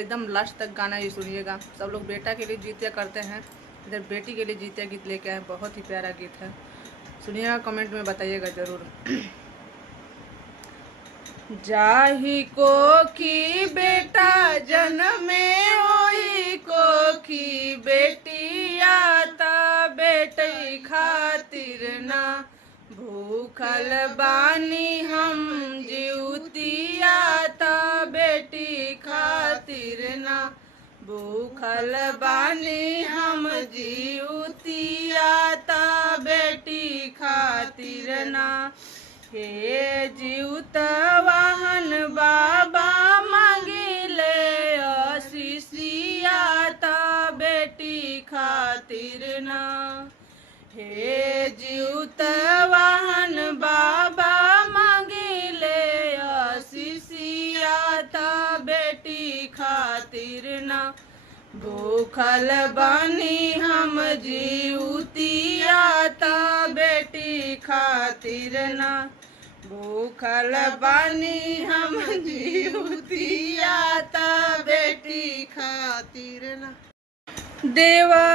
एकदम लास्ट तक गाना ये सुनिएगा। सब लोग बेटा के लिए जीतिया करते हैं, इधर बेटी के लिए जीतिया गीत लेके आए। बहुत ही प्यारा गीत है, सुनिएगा, कमेंट में बताइएगा ज़रूर। जाही को की बेटा जन्मे होई को की बेटी आता बेटी खातिर ना भूखल बानी हम जीवतिया ता बेटी खातिर ना भूखल बानी हम जीवतिया ता बेटी खातिर ना। हे जीवत वाहन बाबा मांगिले आशीषिया ता बेटी खातिर ना। हे जीवत वाहन बाबा मांगिले आशीषिया ता बेटी खातिर ना भूखल बानी हम जीवतिया ता बेटी खातिर ना भूखल बानी हम जीवतिया ता बेटी खातिर ना। देवा